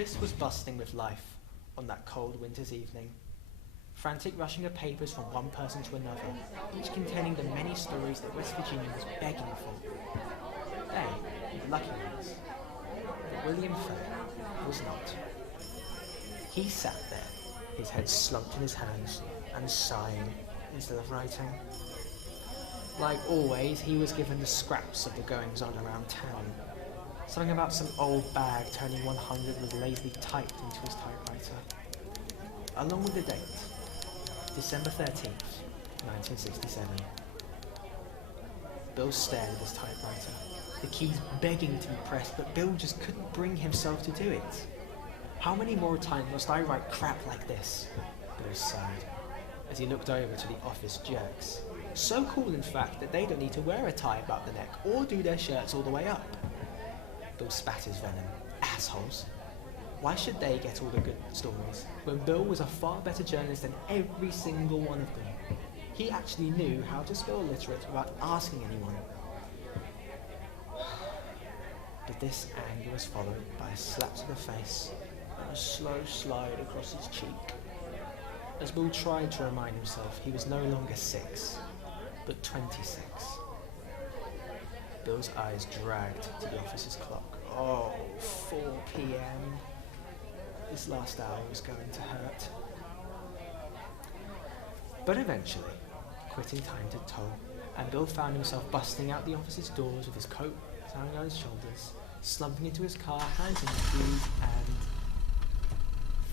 office was bustling with life on that cold winter's evening. Frantic rushing of papers from one person to another, each containing the many stories that West Virginia was begging for. They were the lucky ones, but William Fay was not. He sat there, his head slumped in his hands, and sighing instead of writing. Like always, he was given the scraps of the goings-on around town. Something about some old bag turning 100 was lazily typed into his typewriter. Along with the date, December 13th, 1967. Bill stared at his typewriter, the keys begging to be pressed, but Bill just couldn't bring himself to do it. How many more times must I write crap like this? Bill sighed, as he looked over to the office jerks. So cool, in fact, that they don't need to wear a tie about the neck or do their shirts all the way up. Bill spat his venom. Assholes. Why should they get all the good stories, when Bill was a far better journalist than every single one of them? He actually knew how to spell literate without asking anyone. But this anger was followed by a slap to the face and a slow slide across his cheek. As Bill tried to remind himself, he was no longer 6, but 26. Bill's eyes dragged to the office's clock. Oh, 4 p.m. This last hour was going to hurt. But eventually, quitting time took toll, and Bill found himself busting out the office's doors with his coat hanging on his shoulders, slumping into his car, hands in the keys, and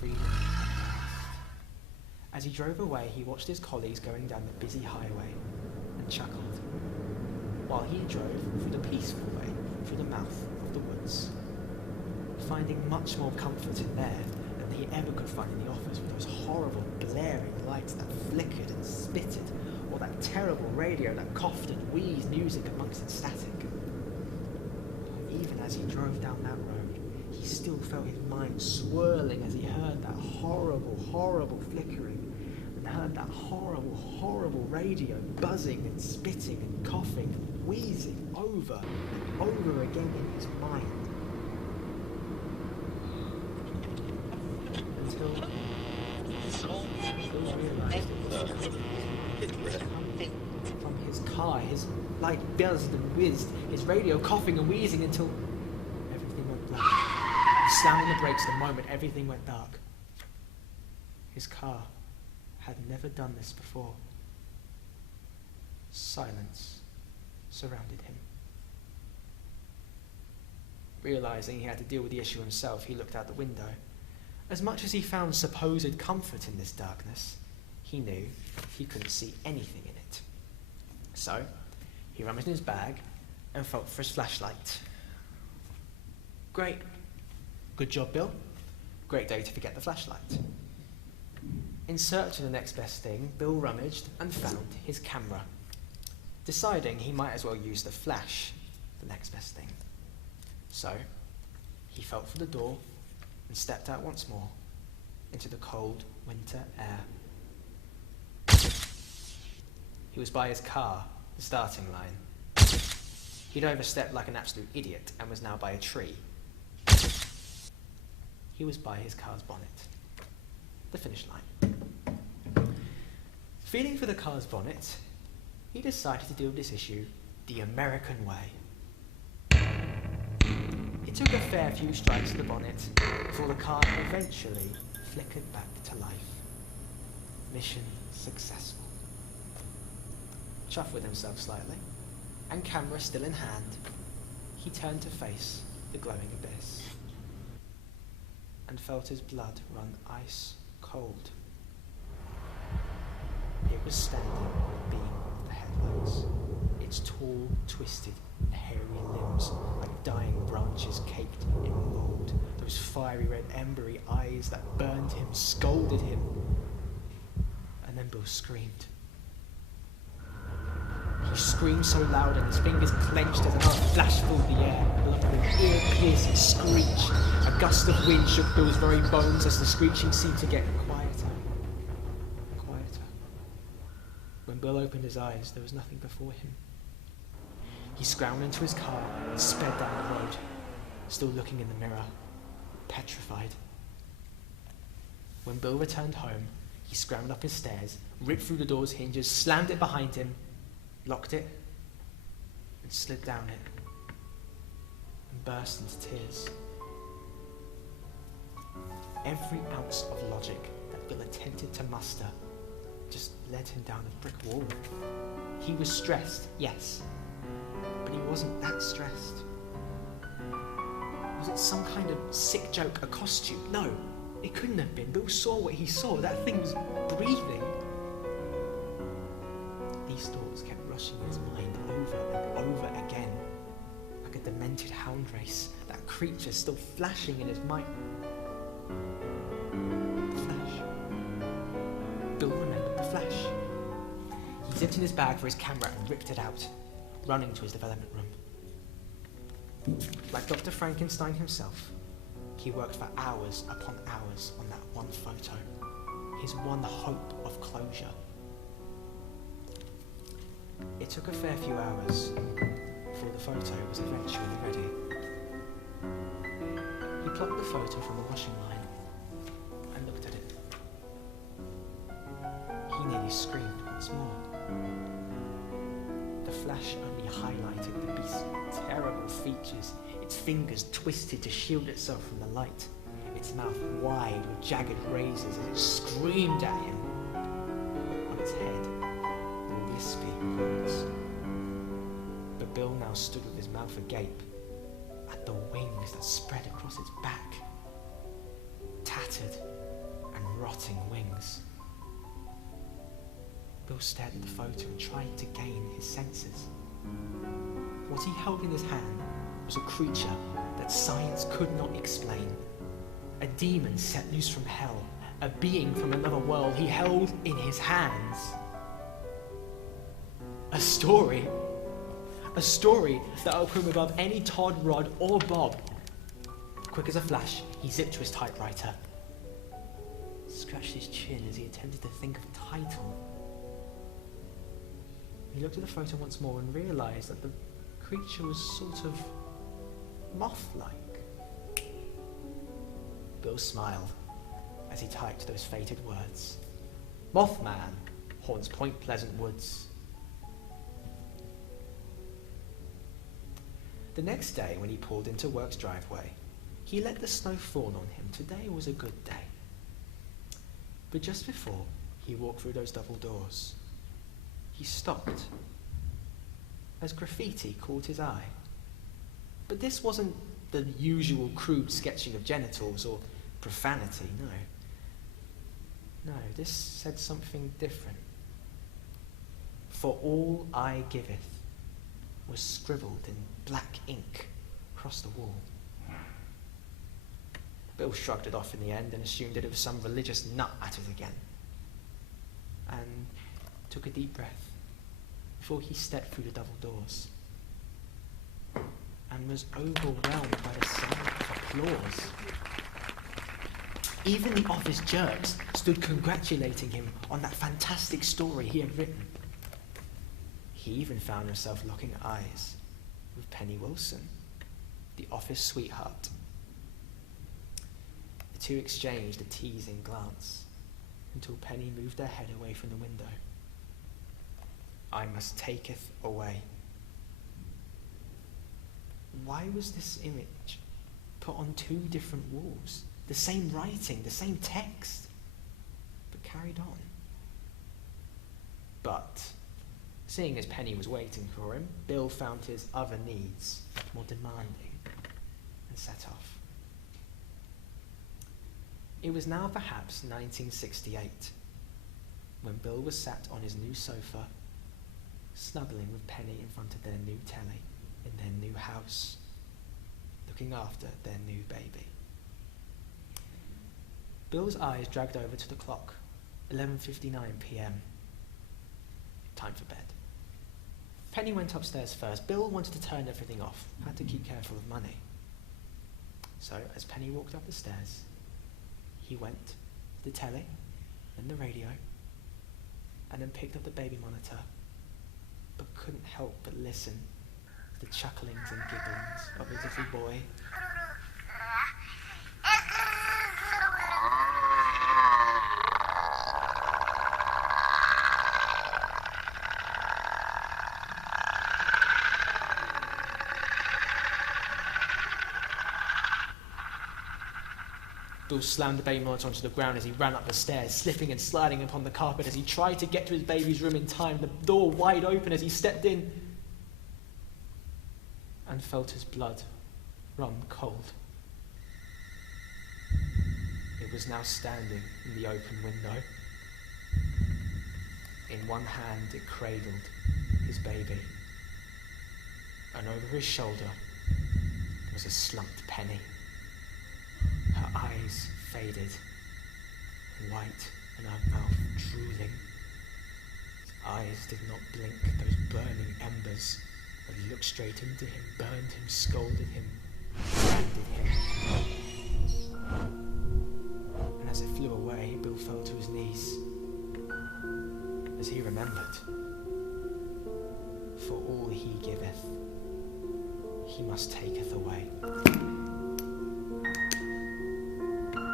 freedom at last. As he drove away, he watched his colleagues going down the busy highway and chuckled, while he drove through the peaceful way, through the mouth of the woods, finding much more comfort in there than he ever could find in the office, with those horrible glaring lights that flickered and spitted, or that terrible radio that coughed and wheezed music amongst its static. Even as he drove down that road, he still felt his mind swirling as he heard that horrible, horrible flickering, and heard that horrible, horrible radio buzzing and spitting and coughing and wheezing over and over again in his mind. Until Bill realised it was coming from his car. His light buzzed and whizzed, his radio coughing and wheezing until everything went black. He slammed on the brakes the moment everything went dark. His car had never done this before. Silence surrounded him. Realising he had to deal with the issue himself, he looked out the window. As much as he found supposed comfort in this darkness, he knew he couldn't see anything in it. So, he rummaged in his bag and felt for his flashlight. Great. Good job, Bill. Great day to forget the flashlight. In search of the next best thing, Bill rummaged and found his camera, deciding he might as well use the flash, the next best thing. So, he felt for the door and stepped out once more into the cold winter air. He was by his car, the starting line. He'd overstepped like an absolute idiot and was now by a tree. He was by his car's bonnet, the finish line. Feeling for the car's bonnet, he decided to deal with this issue the American way. It took a fair few strikes to the bonnet before the car eventually flickered back to life. Mission successful. Chuffed with himself slightly, and camera still in hand, he turned to face the glowing abyss and felt his blood run ice cold. It was standing on the beam of the headlights, its tall, twisted, hairy limbs like dying branches caked in mould, those fiery red embery eyes that burned him, scolded him, and then Bill screamed. He screamed so loud and his fingers clenched as another flash filled the air, along with an ear-piercing screech. A gust of wind shook Bill's very bones as the screeching seemed to get quieter and quieter. When Bill opened his eyes, there was nothing before him. He scrambled into his car and sped down the road, still looking in the mirror. petrified. When Bill returned home, he scrambled up his stairs, ripped through the door's hinges, slammed it behind him, locked it, and slid down it, and burst into tears. Every ounce of logic that Bill attempted to muster just led him down a brick wall. He was stressed, yes, but he wasn't that stressed. Was it some kind of sick joke, a costume? No, it couldn't have been. Bill saw what he saw. That thing was breathing. These thoughts kept rushing in his mind over and over again, like a demented hound race, that creature still flashing in his mind. The Flash. Bill remembered the Flash. He zipped in his bag for his camera and ripped it out, running to his development room. Like Dr. Frankenstein himself, he worked for hours upon hours on that one photo, his one hope of closure. It took a fair few hours before the photo was eventually ready. He plucked the photo from the washing line and looked at it. He nearly screamed once more. The flash only highlighted the beast's terrible features, its fingers twisted to shield itself from the light, its mouth wide with jagged razors as it screamed at him. On its head were wispy horns. But Bill now stood with his mouth agape at the wings that spread across its back. Tattered and rotting wings. Bill stared at the photo and tried to gain his senses. What he held in his hand was a creature that science could not explain. A demon set loose from hell, a being from another world he held in his hands. A story that would put him above any Todd, Rod, or Bob. Quick as a flash, he zipped to his typewriter. Scratched his chin as he attempted to think of a title. He looked at the photo once more and realised that the creature was sort of moth-like. Bill smiled as he typed those fated words. Mothman haunts Point Pleasant Woods. The next day, when he pulled into work's driveway, he let the snow fall on him. Today was a good day. But just before he walked through those double doors, he stopped as graffiti caught his eye. But this wasn't the usual crude sketching of genitals or profanity, no. No, this said something different. For all I giveth was scribbled in black ink across the wall. Bill shrugged it off in the end and assumed that it was some religious nut at it again, and took a deep breath before he stepped through the double doors, and was overwhelmed by the sound of applause. Even the office jerks stood congratulating him on that fantastic story he had written. He even found himself locking eyes with Penny Wilson, the office sweetheart. The two exchanged a teasing glance until Penny moved her head away from the window. I must taketh away. Why was this image put on two different walls? The same writing, the same text, but carried on. But, seeing as Penny was waiting for him, Bill found his other needs more demanding and set off. It was now perhaps 1968, when Bill was sat on his new sofa, snuggling with Penny in front of their new telly in their new house, looking after their new baby. Bill's eyes dragged over to the clock, 11:59 p.m. Time for bed. Penny went upstairs first. Bill wanted to turn everything off, had to keep careful of money. So, as Penny walked up the stairs, he went to the telly and the radio, and then picked up the baby monitor, but couldn't help but listen to the chucklings and gigglings of his little boy. Bill slammed the baby monitor onto the ground as he ran up the stairs, slipping and sliding upon the carpet as he tried to get to his baby's room in time, the door wide open as he stepped in and felt his blood run cold. It was now standing in the open window. In one hand it cradled his baby, and over his shoulder was a slumped penny. Her eyes faded, white, and her mouth drooling. His eyes did not blink, those burning embers that looked straight into him, burned him, scolded him, branded him. And as it flew away, Bill fell to his knees, as he remembered, for all he giveth, he must taketh away.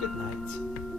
Good night.